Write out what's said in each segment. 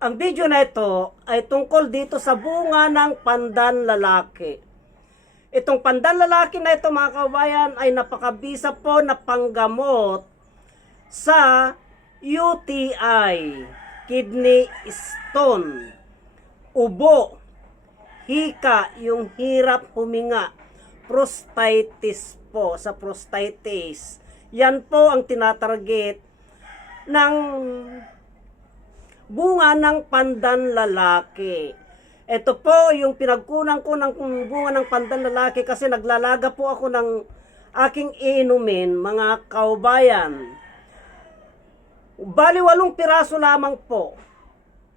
Ang video na ito ay tungkol dito sa bunga ng pandan lalaki. Itong pandan lalaki na ito mga kabayan ay napakabisa po na panggamot sa UTI, kidney stone, ubo, hika, yung hirap huminga, prostatitis po, sa prostatitis. Yan po ang tinatarget ng bunga ng pandan lalaki. Ito po yung pinagkunan ko ng bunga ng pandan lalaki kasi naglalaga po ako ng aking inumin, mga kaubayan. Bali 8 piraso lamang po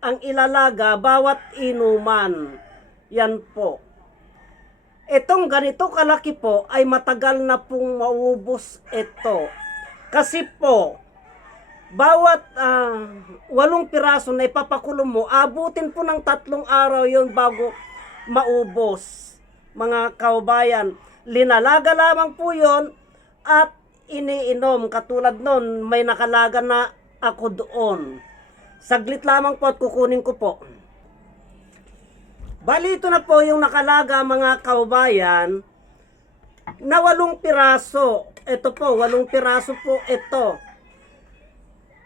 ang ilalaga bawat inuman. Yan po. Itong ganito kalaki po ay matagal na pong maubos ito. Kasi po, bawat 8 piraso na ipapakulo mo, abutin po ng 3 araw yon bago maubos. Mga kaubayan, linalaga lamang po yon at iniinom. Katulad nun, may nakalaga na ako doon. Saglit lamang po at kukunin ko po. Bali, ito na po yung nakalaga mga kaubayan na 8 piraso. Ito po, 8 piraso po ito.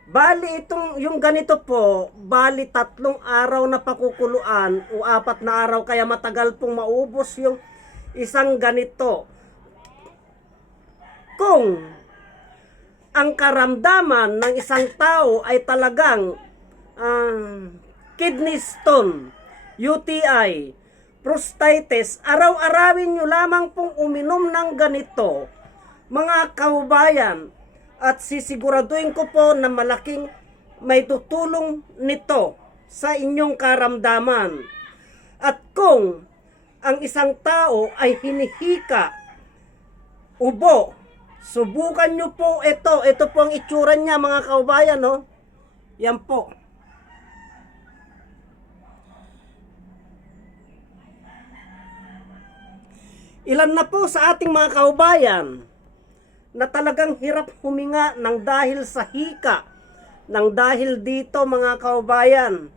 Bali yung ganito po, bali 3 araw na pakukuluan o 4 na araw, kaya matagal pong maubos yung isang ganito. Kung ang karamdaman ng isang tao ay talagang kidney stone, UTI, prostatitis, araw-arawin nyo lamang pong uminom ng ganito, mga kaubayan. At sisiguraduhin ko po na malaking may tutulong nito sa inyong karamdaman. At kung ang isang tao ay hinihika, ubo, subukan nyo po ito. Ito po ang itsura niya mga kaubayan, no? Yan po. Ilan na po sa ating mga kaubayan na talagang hirap huminga ng dahil sa hika, ng dahil dito mga kaubayan,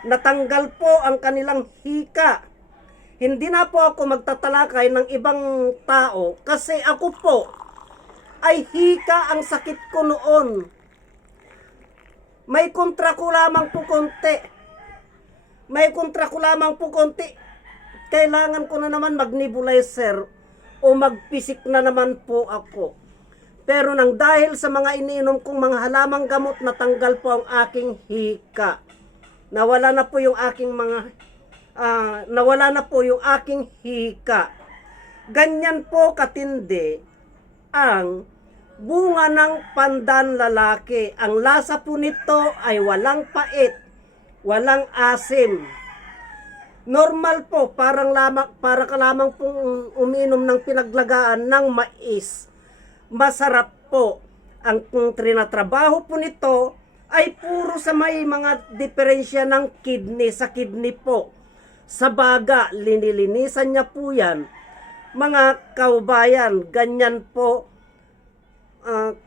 natanggal po ang kanilang hika. Hindi na po ako magtatalakay ng ibang tao kasi ako po ay hika ang sakit ko noon. May kontra ko lamang po konti. Kailangan ko na naman mag-nebulizer o magpisik na naman po ako. Pero nang dahil sa mga iniinom kong mga halamang gamot, natanggal po ang aking hika. Nawala na po yung aking hika. Ganyan po katindi ang bunga ng pandan lalaki. Ang lasa po nito ay walang pait, walang asim. Normal po, para ka lamang pong uminom ng pinaglagaan ng mais. Masarap po. Ang trinatrabaho po nito ay puro sa may mga diferensya ng kidney, sa kidney po. Sa baga, linilinisan niya po yan. Mga kaubayan, ganyan po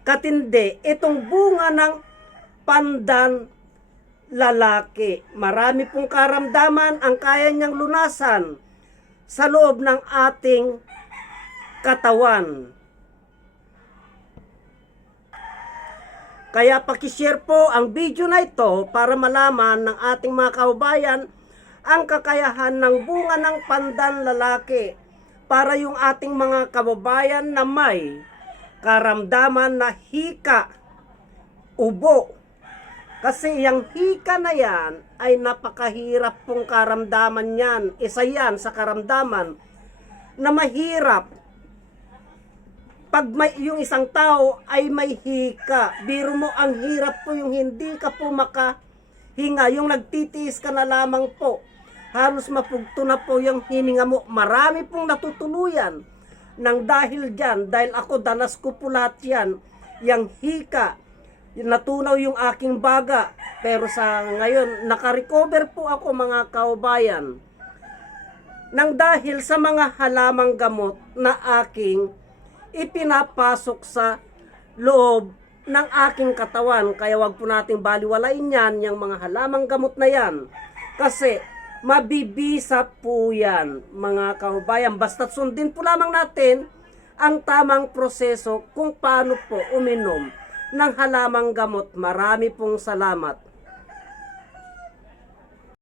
katindi. Itong bunga ng pandan lalaki. Marami pong karamdaman ang kaya niyang lunasan sa loob ng ating katawan. Kaya pakishare po ang video na ito para malaman ng ating mga kaubayan ang kakayahan ng bunga ng pandan lalaki para yung ating mga kababayan na may karamdaman na hika, ubo. Kasi yung hika na yan ay napakahirap pong karamdaman yan. Isa yan sa karamdaman na mahirap. Pag yung isang tao ay may hika, biro mo ang hirap po yung hindi ka po makahinga, yung nagtitiis ka na lamang po. Halos mapugto na po yung hininga mo. Marami pong natutuluyan ng dahil dyan. Dahil ako, danas ko po lahat yan. Yung hika, natunaw yung aking baga. Pero sa ngayon, nakarecover po ako mga kaubayan. Nang dahil sa mga halamang gamot na aking ipinapasok sa loob ng aking katawan. Kaya wag po nating baliwalain yan, yung mga halamang gamot na yan. Kasi mabibisa po yan, mga kababayan. Basta't sundin po lamang natin ang tamang proseso kung paano po uminom ng halamang gamot. Marami pong salamat.